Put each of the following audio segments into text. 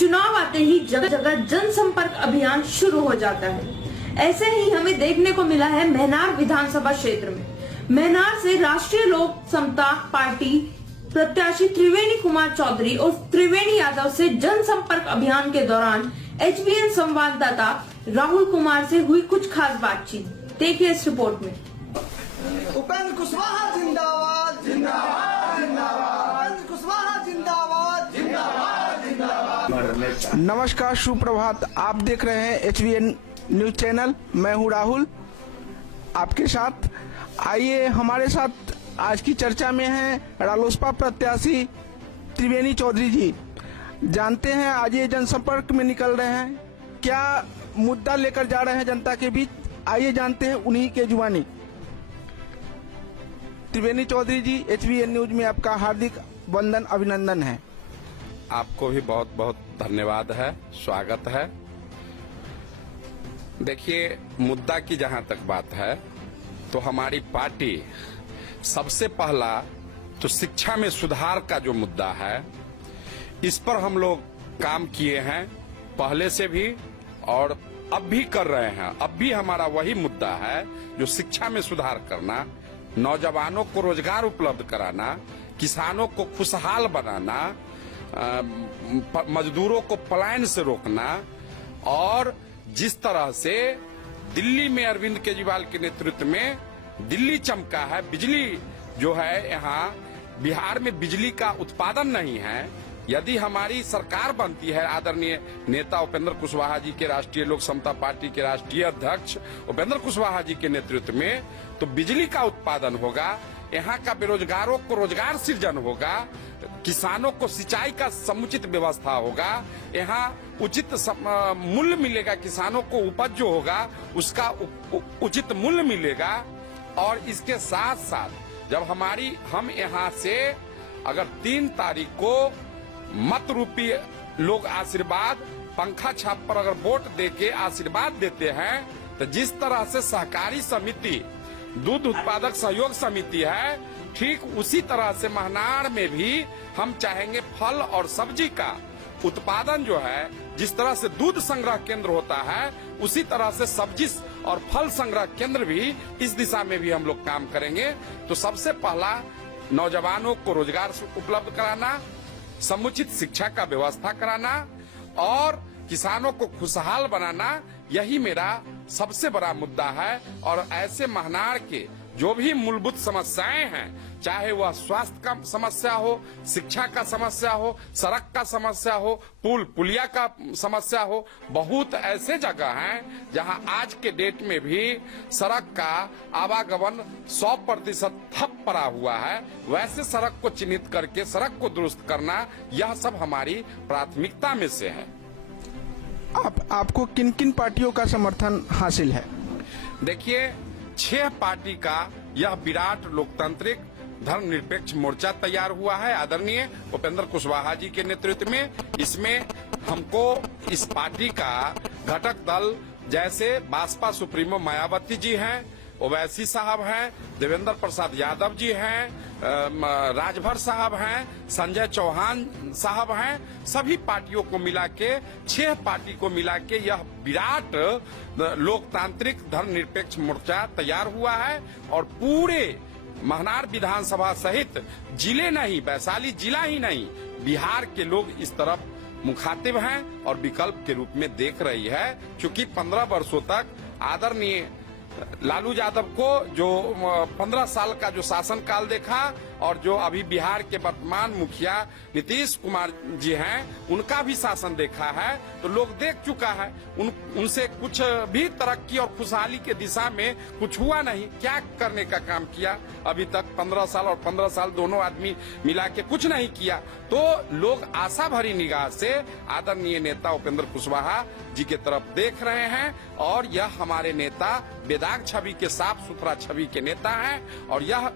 चुनाव आते ही जगह जगह जनसंपर्क अभियान शुरू हो जाता है। ऐसे ही हमें देखने को मिला है महनार विधानसभा क्षेत्र में। महनार से राष्ट्रीय लोक समता पार्टी प्रत्याशी त्रिवेणी कुमार चौधरी और त्रिवेणी यादव से जनसंपर्क अभियान के दौरान HBN संवाददाता राहुल कुमार से हुई कुछ खास बातचीत। देखिए इस रिपोर्ट में। उपेंद्र कुशवाहा जिंदाबाद जिंदाबाद जिंदाबाद, उपेंद्र कुशवाहा जिंदाबाद जिंदाबाद जिंदाबाद। नमस्कार, सुप्रभात। आप देख रहे हैं HBN न्यूज चैनल। मैं हूं राहुल आपके साथ। आइए हमारे साथ आज की चर्चा में है रालोसपा प्रत्याशी त्रिवेणी चौधरी जी। जानते हैं आज ये जनसंपर्क में निकल रहे हैं, क्या मुद्दा लेकर जा रहे हैं जनता के बीच, आइए जानते हैं उन्हीं के जुबानी। त्रिवेणी चौधरी जी, HBN न्यूज में आपका हार्दिक वंदन अभिनंदन है। आपको भी बहुत बहुत धन्यवाद है, स्वागत है। देखिए, मुद्दा की जहां तक बात है तो हमारी पार्टी सबसे पहला तो शिक्षा में सुधार का जो मुद्दा है, इस पर हम लोग काम किए हैं पहले से भी और अब भी कर रहे हैं। अब भी हमारा वही मुद्दा है जो शिक्षा में सुधार करना, नौजवानों को रोजगार उपलब्ध कराना, किसानों को खुशहाल बनाना, मजदूरों को पलायन से रोकना। और जिस तरह से दिल्ली में अरविंद केजरीवाल के नेतृत्व में दिल्ली चमका है, बिजली जो है यहाँ बिहार में बिजली का उत्पादन नहीं है। यदि हमारी सरकार बनती है, आदरणीय नेता उपेंद्र कुशवाहा जी के, राष्ट्रीय लोक समता पार्टी के राष्ट्रीय अध्यक्ष उपेंद्र कुशवाहा जी के नेतृत्व में, तो बिजली का उत्पादन होगा, यहाँ का बेरोजगारों को रोजगार सृजन होगा, किसानों को सिंचाई का समुचित व्यवस्था होगा, यहाँ उचित मूल्य मिलेगा, किसानों को उपज जो होगा उसका उचित मूल्य मिलेगा। और इसके साथ साथ जब हम यहाँ से अगर 3 तारीख को मत रूपी लोग आशीर्वाद पंखा छाप पर अगर वोट देके आशीर्वाद देते हैं, तो जिस तरह से सहकारी समिति, दूध उत्पादक सहयोग समिति है, ठीक उसी तरह से महनार में भी हम चाहेंगे फल और सब्जी का उत्पादन जो है, जिस तरह से दूध संग्रह केंद्र होता है, उसी तरह से सब्जी और फल संग्रह केंद्र भी इस दिशा में भी हम लोग काम करेंगे। तो सबसे पहला नौजवानों को रोजगार उपलब्ध कराना, समुचित शिक्षा का व्यवस्था कराना और किसानों को खुशहाल बनाना, यही मेरा सबसे बड़ा मुद्दा है। और ऐसे महनार के जो भी मूलभूत समस्याएं हैं, चाहे वह स्वास्थ्य का समस्या हो, शिक्षा का समस्या हो, सड़क का समस्या हो, पुल पुलिया का समस्या हो, बहुत ऐसे जगह हैं जहां आज के डेट में भी सड़क का आवागमन 100% ठप पड़ा हुआ है। वैसे सड़क को चिन्हित करके सड़क को दुरुस्त करना, यह सब हमारी प्राथमिकता में से है। आपको किन किन पार्टियों का समर्थन हासिल है? देखिए, 6 पार्टी का यह विराट लोकतांत्रिक धर्मनिरपेक्ष मोर्चा तैयार हुआ है आदरणीय उपेंद्र कुशवाहा जी के नेतृत्व में। इसमें हमको इस पार्टी का घटक दल जैसे भाजपा सुप्रीमो मायावती जी हैं, ओवैसी साहब हैं, देवेंद्र प्रसाद यादव जी हैं, राजभर साहब हैं, संजय चौहान साहब हैं, सभी पार्टियों को मिला के 6 पार्टी को मिला के यह विराट लोकतांत्रिक धर्मनिरपेक्ष मोर्चा तैयार हुआ है। और पूरे महनार विधानसभा सहित जिले नहीं, वैशाली जिला ही नहीं, बिहार के लोग इस तरफ मुखातिब हैं और विकल्प के रूप में देख रही है। क्योंकि 15 वर्षों तक आदरणीय लालू यादव को जो 15 साल का जो शासन काल देखा, और जो अभी बिहार के वर्तमान मुखिया नीतीश कुमार जी हैं, उनका भी शासन देखा है, तो लोग देख चुका है। उनसे कुछ भी तरक्की और खुशहाली के दिशा में कुछ हुआ नहीं। क्या करने का काम किया अभी तक? 15 साल और 15 साल दोनों आदमी मिला के कुछ नहीं किया। तो लोग आशा भरी निगाह से आदरणीय नेता उपेंद्र कुशवाहा जी के तरफ देख रहे हैं। और यह हमारे नेता बेदाग छवि के, साफ सुथरा छवि के नेता हैं। और यह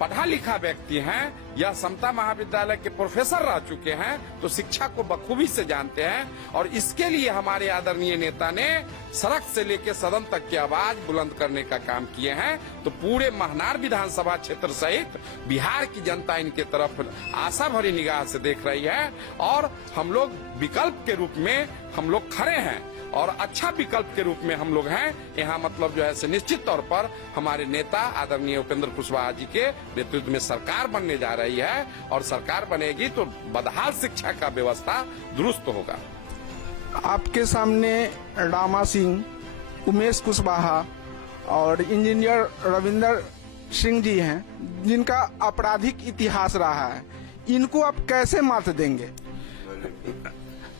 पढ़ा लिखा व्यक्ति हैं या समता महाविद्यालय के प्रोफेसर रह चुके हैं, तो शिक्षा को बखूबी से जानते हैं। और इसके लिए हमारे आदरणीय नेता ने सड़क से लेकर सदन तक की आवाज बुलंद करने का काम किए हैं। तो पूरे महनार विधानसभा क्षेत्र सहित बिहार की जनता इनके तरफ आशा भरी निगाह से देख रही है। और हम लोग विकल्प के रूप में हम लोग खड़े हैं और अच्छा विकल्प के रूप में हम लोग हैं यहाँ। मतलब जो है से निश्चित तौर पर हमारे नेता आदरणीय उपेंद्र कुशवाहा जी के नेतृत्व में सरकार बनने जा रही है। और सरकार बनेगी तो बदहाल शिक्षा का व्यवस्था दुरुस्त होगा। आपके सामने रामा सिंह, उमेश कुशवाहा और इंजीनियर रविंदर सिंह जी हैं, जिनका आपराधिक इतिहास रहा है। इनको आप कैसे मात देंगे?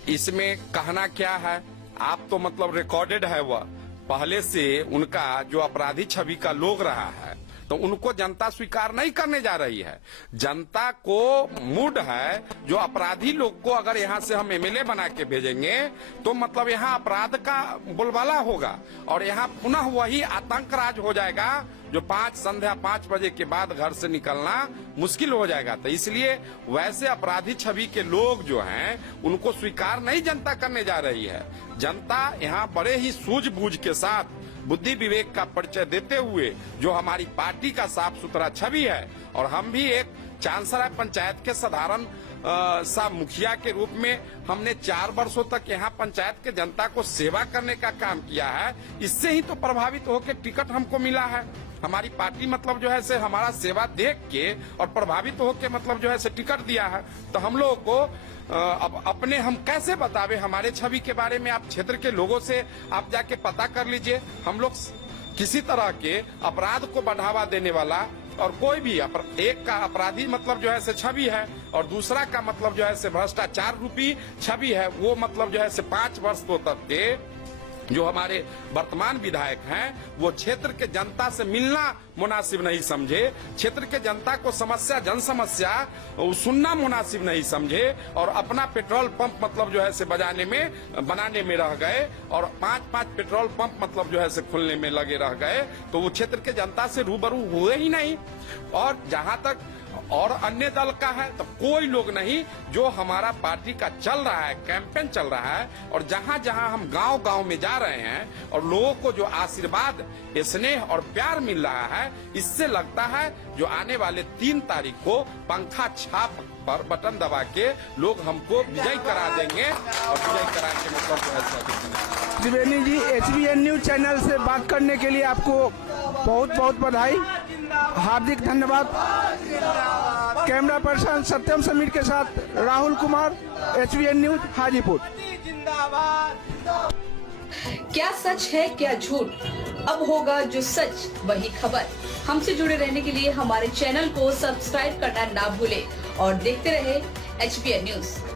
इसमें कहना क्या है, आप तो मतलब रिकॉर्डेड है वह पहले से उनका जो अपराधी छवि का लोग रहा है, तो उनको जनता स्वीकार नहीं करने जा रही है। जनता को मूड है जो अपराधी लोग को अगर यहाँ से हम एमएलए बना के भेजेंगे तो मतलब यहाँ अपराध का बोलबाला होगा और यहाँ पुनः वही आतंक राज हो जाएगा जो संध्या 5 बजे के बाद घर से निकलना मुश्किल हो जाएगा। तो इसलिए वैसे अपराधी छवि के लोग जो हैं उनको स्वीकार नहीं जनता करने जा रही है। जनता यहाँ बड़े ही सूझबूझ के साथ बुद्धि विवेक का परिचय देते हुए जो हमारी पार्टी का साफ सुथरा छवि है, और हम भी एक चांसराय पंचायत के साधारण सा मुखिया के रूप में हमने 4 वर्षों तक यहाँ पंचायत के जनता को सेवा करने का काम किया है। इससे ही तो प्रभावित होकर टिकट हमको मिला है। हमारी पार्टी मतलब जो है से हमारा सेवा देख के और प्रभावित होकर मतलब जो है से टिकट दिया है। तो हम लोगों को अब अपने हम कैसे बतावे हमारे छवि के बारे में? आप क्षेत्र के लोगों से आप जाके पता कर लीजिए। हम लोग किसी तरह के अपराध को बढ़ावा देने वाला और कोई भी एक का अपराधी मतलब जो है से छवि है और दूसरा का मतलब जो है से भ्रष्टाचार रूपी छवि है, वो मतलब जो है से 5 वर्ष तक के जो हमारे वर्तमान विधायक हैं वो क्षेत्र के जनता से मिलना मुनासिब नहीं समझे, क्षेत्र के जनता को समस्या जन समस्या सुनना मुनासिब नहीं समझे और अपना पेट्रोल पंप मतलब जो है से बनाने में रह गए और 5-5 पेट्रोल पंप मतलब जो है से खुलने में लगे रह गए। तो वो क्षेत्र के जनता से रूबरू हुए ही नहीं। और जहां तक और अन्य दल का है तो कोई लोग नहीं, जो हमारा पार्टी का चल रहा है, कैंपेन चल रहा है और जहां जहां हम गांव-गांव में जा रहे हैं और लोगों को जो आशीर्वाद, स्नेह और प्यार मिल रहा है, इससे लगता है जो आने वाले 3 तारीख को पंखा छाप पर बटन दबा के लोग हमको विजय करा देंगे और विजय करा के मतलब त्रिवेणी जी, HBN न्यूज चैनल से बात करने के लिए आपको बहुत बहुत बधाई, हार्दिक धन्यवाद। कैमरा पर्सन सत्यम समीर के साथ राहुल कुमार, HBN न्यूज हाजीपुर। क्या सच है क्या झूठ, अब होगा जो सच वही खबर। हमसे जुड़े रहने के लिए हमारे चैनल को सब्सक्राइब करना ना भूले और देखते रहे HBN न्यूज।